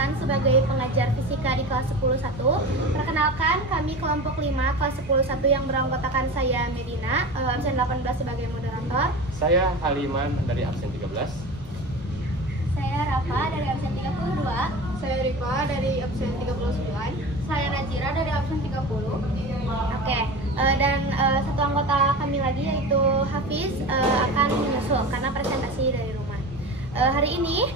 berkesan sebagai pengajar fisika di kelas 10-1. Perkenalkan, kami kelompok 5 kelas 10-1 yang beranggotakan saya Medina, absen 18 sebagai moderator. Saya Haliman dari absen 13. Saya Rafa dari absen 32. Saya Rifa dari absen 39. Saya Najira dari absen 30. Oke, dan satu anggota kami lagi yaitu Hafiz akan menyusul karena presentasi dari rumah. Hari ini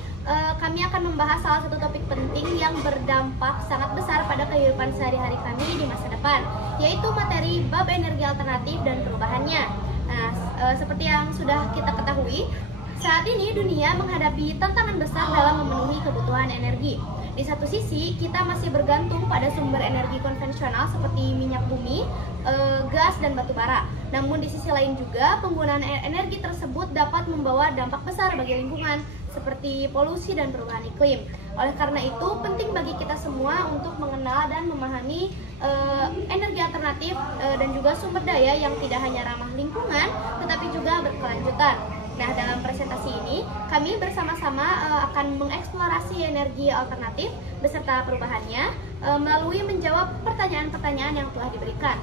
kami akan membahas salah satu topik penting yang berdampak sangat besar pada kehidupan sehari-hari kami di masa depan, yaitu materi bab energi alternatif dan perubahannya. Nah, seperti yang sudah kita ketahui, saat ini dunia menghadapi tantangan besar dalam memenuhi kebutuhan energi. Di satu sisi, kita masih bergantung pada sumber energi konvensional seperti minyak bumi, gas, dan batu bara. Namun di sisi lain juga, penggunaan energi tersebut dapat membawa dampak besar bagi lingkungan, seperti polusi dan perubahan iklim. Oleh karena itu, penting bagi kita semua untuk mengenal dan memahami energi alternatif dan juga sumber daya yang tidak hanya ramah lingkungan, tetapi juga berkelanjutan. Nah, dalam presentasi ini, kami bersama-sama akan mengeksplorasi energi alternatif beserta perubahannya melalui menjawab pertanyaan-pertanyaan yang telah diberikan.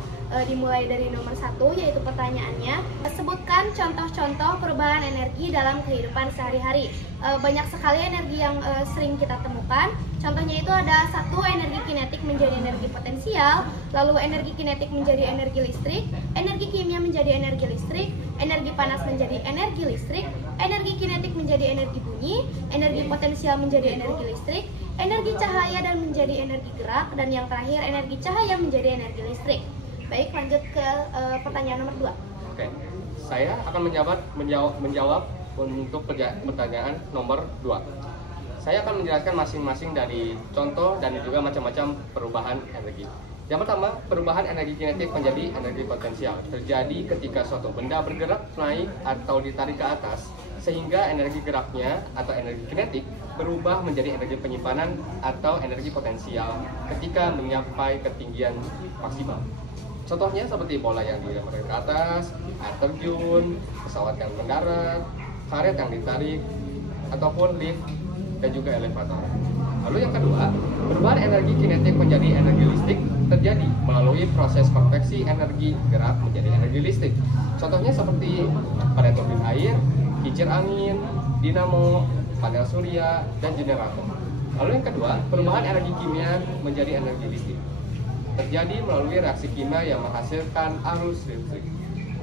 Dimulai dari nomor 1, yaitu pertanyaannya, sebutkan contoh-contoh perubahan energi dalam kehidupan sehari-hari. Banyak sekali energi yang sering kita temukan. Contohnya itu ada 1, energi kinetik menjadi energi potensial, lalu energi kinetik menjadi energi listrik, energi kimia menjadi energi listrik, energi panas menjadi energi listrik, energi kinetik menjadi energi bunyi, energi potensial menjadi energi listrik, energi cahaya dan menjadi energi gerak, dan yang terakhir energi cahaya menjadi energi listrik. Baik, lanjut ke pertanyaan nomor 2. Oke, saya akan menjawab untuk pertanyaan nomor 2. Saya akan menjelaskan masing-masing dari contoh dan juga macam-macam perubahan energi. Yang pertama, perubahan energi kinetik menjadi energi potensial terjadi ketika suatu benda bergerak naik atau ditarik ke atas, sehingga energi geraknya atau energi kinetik berubah menjadi energi penyimpanan atau energi potensial ketika mencapai ketinggian maksimal. Contohnya seperti bola yang dilemparkan ke atas, air terjun, pesawat yang mendarat, karet yang ditarik, ataupun lift dan juga elevator. Lalu yang kedua, perubahan energi kinetik menjadi energi listrik terjadi melalui proses konveksi energi gerak menjadi energi listrik. Contohnya seperti pada turbin air, kincir angin, dinamo, panel surya, dan generator. Lalu yang kedua, perubahan energi kimia menjadi energi listrik terjadi melalui reaksi kimia yang menghasilkan arus listrik.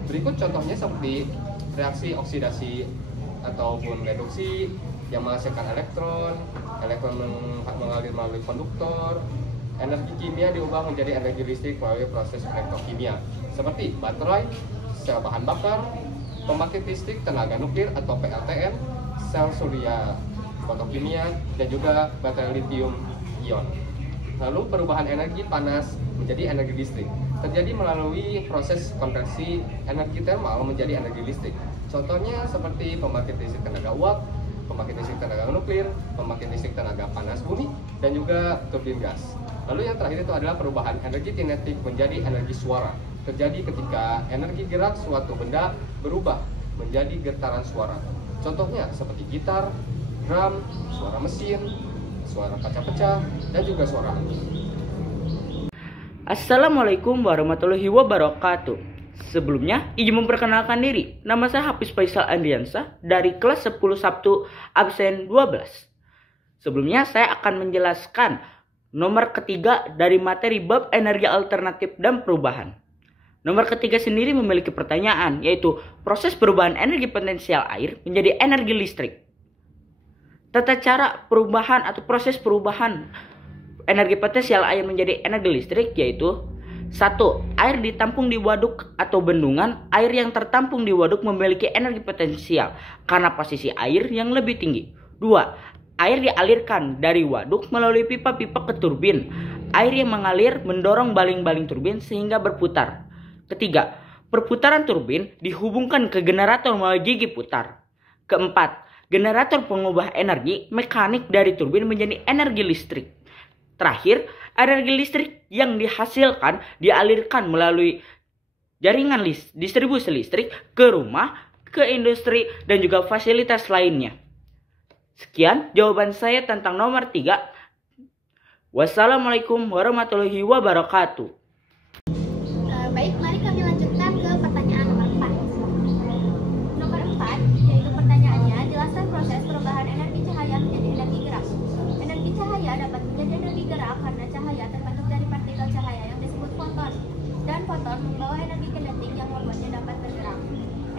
Berikut contohnya seperti reaksi oksidasi ataupun reduksi yang menghasilkan elektron mengalir melalui konduktor. Energi kimia diubah menjadi energi listrik melalui proses elektrokimia seperti baterai, sel bahan bakar, pembangkit listrik tenaga nuklir atau PLTN, sel surya fotokimia, dan juga baterai lithium ion. Lalu perubahan energi panas menjadi energi listrik terjadi melalui proses konversi energi termal menjadi energi listrik. Contohnya seperti pembangkit listrik tenaga uap, pembangkit listrik tenaga nuklir, pembangkit listrik tenaga panas bumi, dan juga turbin gas. Lalu yang terakhir itu adalah perubahan energi kinetik menjadi energi suara. Terjadi ketika energi gerak suatu benda berubah menjadi getaran suara. Contohnya seperti gitar, drum, suara mesin, suara kaca pecah, dan juga suara angin. Assalamualaikum warahmatullahi wabarakatuh. Sebelumnya, izin memperkenalkan diri. Nama saya Hafiz Faisal Andriansa dari kelas 10 Sabtu absen 12. Sebelumnya, saya akan menjelaskan nomor ketiga dari materi bab energi alternatif dan perubahan. Nomor ketiga sendiri memiliki pertanyaan, yaitu proses perubahan energi potensial air menjadi energi listrik. Tata cara perubahan atau proses perubahan energi potensial air menjadi energi listrik yaitu 1. Air ditampung di waduk atau bendungan. Air yang tertampung di waduk memiliki energi potensial karena posisi air yang lebih tinggi. 2. Air dialirkan dari waduk melalui pipa-pipa ke turbin. Air yang mengalir mendorong baling-baling turbin sehingga berputar. 3. Perputaran turbin dihubungkan ke generator melalui gigi putar. 4. Generator pengubah energi mekanik dari turbin menjadi energi listrik. Terakhir, energi listrik yang dihasilkan dialirkan melalui jaringan distribusi listrik ke rumah, ke industri, dan juga fasilitas lainnya. Sekian jawaban saya tentang nomor 3. Wassalamualaikum warahmatullahi wabarakatuh. Baik, mari kami lanjutkan ke pertanyaan nomor 4. Nomor 4, yaitu pertanyaannya, jelaskan proses perubahan energi cahaya menjadi energi gerak. Energi cahaya dapat menjadi energi gerak karena cahaya terbentuk dari partikel cahaya yang disebut foton. Dan foton membawa energi kinetik yang membuatnya dapat bergerak.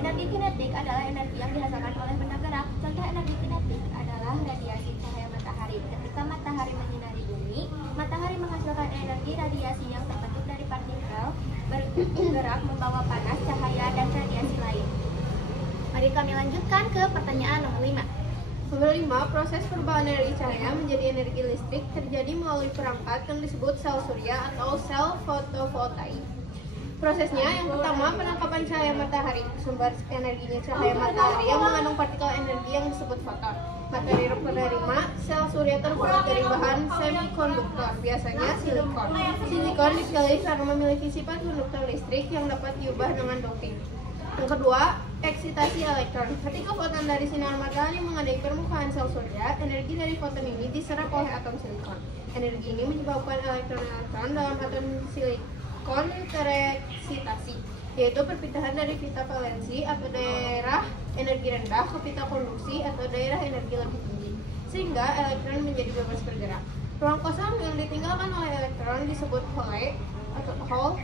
Energi kinetik adalah energi yang dihasilkan oleh benda gerak. Contoh energi kinetik adalah radiasi cahaya matahari. Ketika matahari menyinari bumi, matahari menghasilkan energi radiasi yang terbentuk dari partikel bergerak membawa panas, cahaya, dan radiasi lain. Mari kami lanjutkan ke pertanyaan nomor 5. Nomor 5, proses perubahan energi cahaya menjadi energi listrik terjadi melalui perangkat yang disebut sel surya atau sel fotovoltaik. Prosesnya yang pertama, penangkapan cahaya matahari. Sumber energinya cahaya matahari yang mengandung partikel energi yang disebut foton. Materi penerima sel surya terbuat dari bahan semikonduktor, biasanya silikon. Silikon dipilih karena memiliki sifat konduktor listrik yang dapat diubah dengan doping. Yang kedua, eksitasi elektron. Ketika foton dari sinar matahari mengenai permukaan sel surya, energi dari foton ini diserap oleh atom silikon. Energi ini menyebabkan elektron-elektron dalam atom silikon tereksitasi, yaitu perpindahan dari pita valensi atau daerah energi rendah ke pita konduksi atau daerah energi lebih tinggi, sehingga elektron menjadi bebas bergerak. Ruang kosong yang ditinggalkan oleh elektron disebut hole atau hole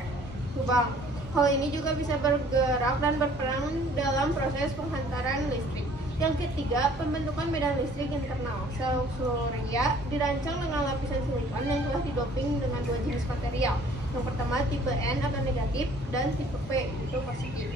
lubang. Hal ini juga bisa bergerak dan berperan dalam proses penghantaran listrik. Yang ketiga, pembentukan medan listrik internal. Sel surya dirancang dengan lapisan silikon yang telah didoping dengan dua jenis material. Yang pertama tipe N atau negatif dan tipe P itu positif.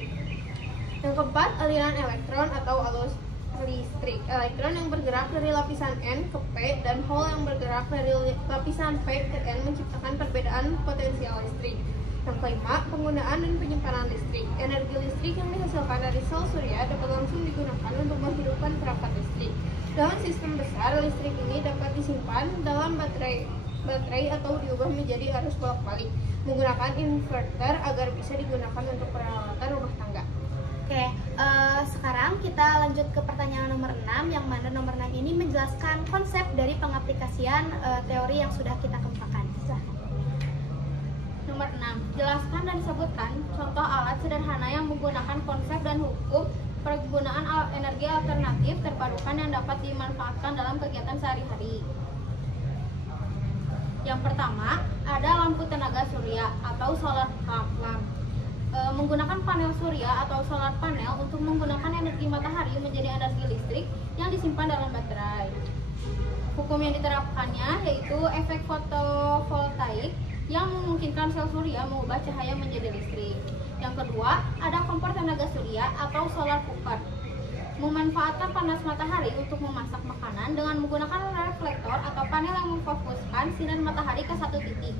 Yang keempat, aliran elektron atau arus listrik. Elektron yang bergerak dari lapisan N ke P dan hole yang bergerak dari lapisan P ke N menciptakan perbedaan potensial listrik. Yang kelima, penggunaan dan penyimpanan listrik. Energi listrik yang dihasilkan dari sel surya dapat langsung digunakan untuk menghidupkan perangkat listrik. Dalam sistem besar, listrik ini dapat disimpan dalam baterai atau diubah menjadi arus bolak-balik menggunakan inverter agar bisa digunakan untuk peralatan rumah tangga. Oke, sekarang kita lanjut ke pertanyaan nomor 6, yang mana nomor 6 ini menjelaskan konsep dari pengaplikasian teori yang sudah kita kemukakan. Nomor 6, jelaskan dan sebutkan contoh alat sederhana yang menggunakan konsep dan hukum penggunaan energi alternatif terbarukan yang dapat dimanfaatkan dalam kegiatan sehari-hari. Yang pertama, ada lampu tenaga surya atau solar lamp. Menggunakan panel surya atau solar panel untuk menggunakan energi matahari menjadi energi listrik yang disimpan dalam baterai. Hukum yang diterapkannya yaitu efek fotovoltaik yang memungkinkan sel surya mengubah cahaya menjadi listrik. Yang kedua, ada kompor tenaga surya atau solar cooker. Memanfaatkan panas matahari untuk memasak makanan dengan menggunakan reflektor atau panel yang memfokuskan sinar matahari ke satu titik.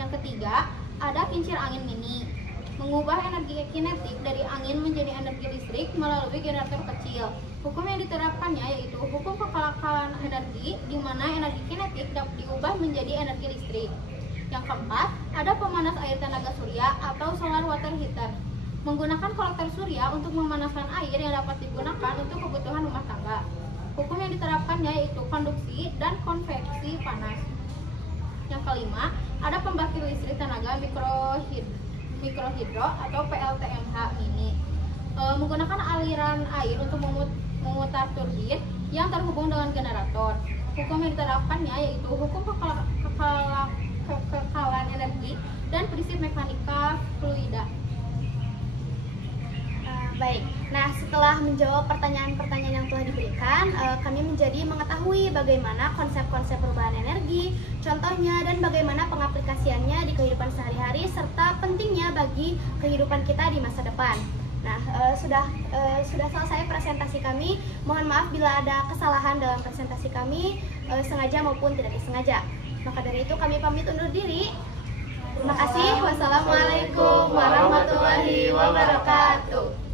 Yang ketiga, ada kincir angin mini. Mengubah energi kinetik dari angin menjadi energi listrik melalui generator kecil. Hukum yang diterapkannya yaitu hukum kekalakan energi, di mana energi kinetik dapat diubah menjadi energi listrik. Yang keempat, ada pemanas air tenaga surya atau solar water heater. Menggunakan kolektor surya untuk memanaskan air yang dapat digunakan untuk kebutuhan rumah tangga. Hukum yang diterapkannya yaitu konduksi dan konveksi panas. Yang kelima, ada pembangkit listrik tenaga mikrohidro atau PLTMH mini. Menggunakan aliran air untuk memutar turbin yang terhubung dengan generator. Hukum yang diterapkannya yaitu hukum kekekalan energi dan prinsip mekanika fluida. Baik, nah setelah menjawab pertanyaan-pertanyaan yang telah diberikan, kami menjadi mengetahui bagaimana konsep-konsep perubahan energi, contohnya dan bagaimana pengaplikasiannya di kehidupan sehari-hari serta pentingnya bagi kehidupan kita di masa depan. Nah, sudah selesai presentasi kami. Mohon maaf bila ada kesalahan dalam presentasi kami, sengaja maupun tidak disengaja. Maka dari itu kami pamit undur diri. Terima kasih. Wassalamualaikum warahmatullahi wabarakatuh.